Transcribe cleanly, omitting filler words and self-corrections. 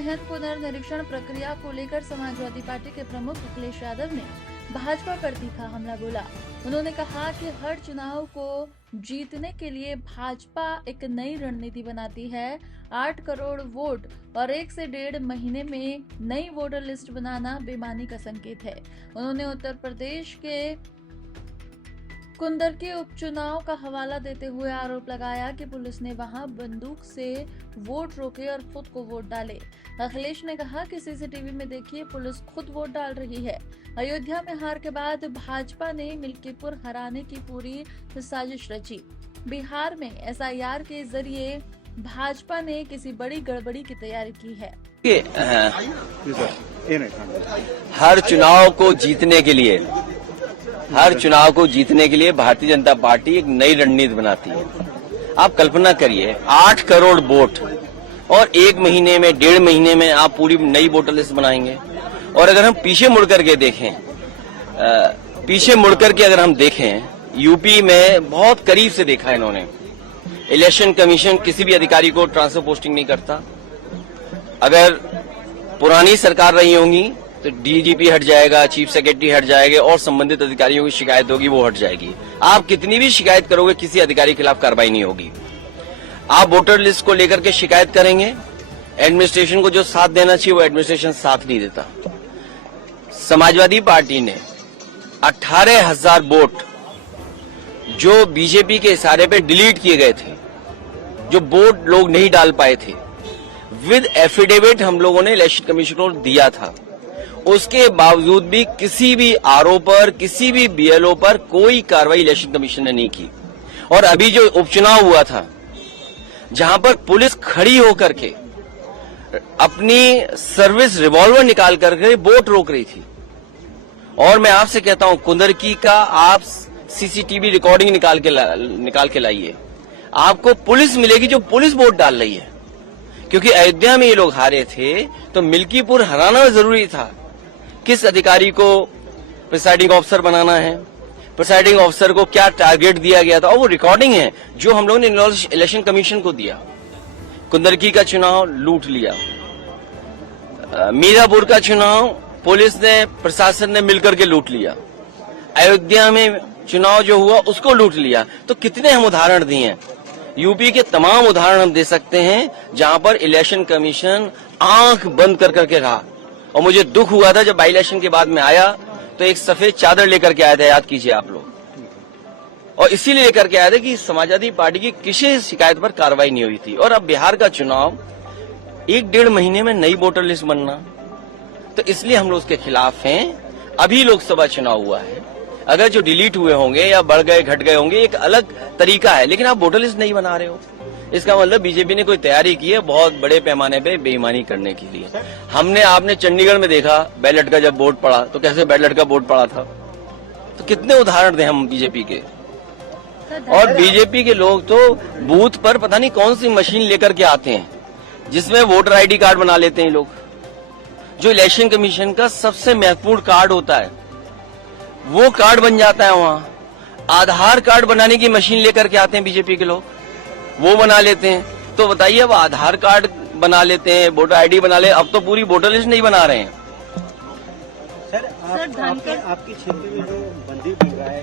गहन पुनर्निरीक्षण प्रक्रिया को लेकर समाजवादी पार्टी के प्रमुख अखिलेश यादव ने भाजपा पर तीखा हमला बोला। उन्होंने कहा कि हर चुनाव को जीतने के लिए भाजपा एक नई रणनीति बनाती है। 8 करोड़ वोट और 1 से 1.5 महीने में नई वोटर लिस्ट बनाना बेईमानी का संकेत है। उन्होंने उत्तर प्रदेश के कुंदरकी उपचुनाव का हवाला देते हुए आरोप लगाया कि पुलिस ने वहां बंदूक से वोट रोके और खुद को वोट डाले। अखिलेश ने कहा कि सीसीटीवी में देखिए पुलिस खुद वोट डाल रही है। अयोध्या में हार के बाद भाजपा ने मिल्कीपुर हराने की पूरी साजिश रची। बिहार में एसआईआर के जरिए भाजपा ने किसी बड़ी गड़बड़ी की तैयारी की है। हर चुनाव को जीतने के लिए भारतीय जनता पार्टी एक नई रणनीति बनाती है। आप कल्पना करिए 8 करोड़ वोट और 1 महीने में 1.5 महीने में आप पूरी नई वोटर लिस्ट बनाएंगे। और अगर हम पीछे मुड़कर के अगर हम देखें यूपी में बहुत करीब से देखा इन्होंने। इलेक्शन कमीशन किसी भी अधिकारी को ट्रांसफर पोस्टिंग नहीं करता। अगर पुरानी सरकार रही होंगी तो डीजीपी हट जाएगा, चीफ सेक्रेटरी हट जाएगा और संबंधित अधिकारियों की शिकायत होगी वो हट जाएगी। आप कितनी भी शिकायत करोगे किसी अधिकारी के खिलाफ कार्रवाई नहीं होगी। आप वोटर लिस्ट को लेकर के शिकायत करेंगे, एडमिनिस्ट्रेशन को जो साथ देना चाहिए वो एडमिनिस्ट्रेशन साथ नहीं देता। समाजवादी पार्टी ने 18,000 वोट जो बीजेपी के इशारे पे डिलीट किए गए थे, जो वोट लोग नहीं डाल पाए थे, विद एफिडेविट हम लोगों ने इलेक्शन कमीशन को दिया था। उसके बावजूद भी किसी भी आरोप पर, किसी भी बीएलओ पर कोई कार्रवाई इलेक्शन कमीशन ने नहीं की। और अभी जो उपचुनाव हुआ था जहां पर पुलिस खड़ी होकर के अपनी सर्विस रिवॉल्वर निकाल करके वोट रोक रही थी। और मैं आपसे कहता हूं कुंदरकी का आप सीसीटीवी रिकॉर्डिंग निकाल के लाइए, आपको पुलिस मिलेगी जो पुलिस वोट डाल रही है। क्योंकि अयोध्या में ये लोग हारे थे तो मिल्कीपुर हराना जरूरी था। किस अधिकारी को प्रिसाइडिंग ऑफिसर बनाना है, प्रिसाइडिंग ऑफिसर को क्या टारगेट दिया गया था, और वो रिकॉर्डिंग है जो हम लोगों ने इलेक्शन कमीशन को दिया। कुंदरकी का चुनाव लूट लिया, मीरापुर का चुनाव पुलिस ने, प्रशासन ने मिलकर के लूट लिया, अयोध्या में चुनाव जो हुआ उसको लूट लिया। तो कितने हम उदाहरण दिए हैं, यूपी के तमाम उदाहरण हम दे सकते हैं जहां पर इलेक्शन कमीशन आंख बंद कर करके रहा। और मुझे दुख हुआ था जब बाई इलेक्शन के बाद में आया तो एक सफेद चादर लेकर के आया था, याद कीजिए आप लोग। और इसीलिए लेकर के आया था कि समाजवादी पार्टी की किसी शिकायत पर कार्रवाई नहीं हुई थी। और अब बिहार का चुनाव 1-1.5 महीने में नई वोटर लिस्ट बनना, तो इसलिए हम लोग उसके खिलाफ हैं। अभी लोकसभा चुनाव हुआ है, अगर जो डिलीट हुए होंगे या बढ़ गए घट गए होंगे एक अलग तरीका है, लेकिन आप वोटर लिस्ट नहीं बना रहे हो। इसका मतलब बीजेपी ने कोई तैयारी की है बहुत बड़े पैमाने पे बेईमानी करने के लिए। आपने चंडीगढ़ में देखा बैलेट का जब वोट पड़ा तो कैसे बैलेट का वोट पड़ा था। तो कितने उदाहरण दें हम बीजेपी के। और बीजेपी के लोग तो बूथ पर पता नहीं कौन सी मशीन लेकर के आते हैं जिसमें वोटर आईडी कार्ड बना लेते हैं लोग, जो इलेक्शन कमीशन का सबसे महत्वपूर्ण कार्ड होता है वो कार्ड बन जाता है वहां। आधार कार्ड बनाने की मशीन लेकर के आते हैं बीजेपी के लोग, वो बना लेते हैं। तो बताइए अब आधार कार्ड बना लेते हैं, वोटर आईडी बना ले, अब तो पूरी वोटर लिस्ट नहीं बना रहे हैं। सर आपके क्षेत्र में जो बंदी मिल रहा है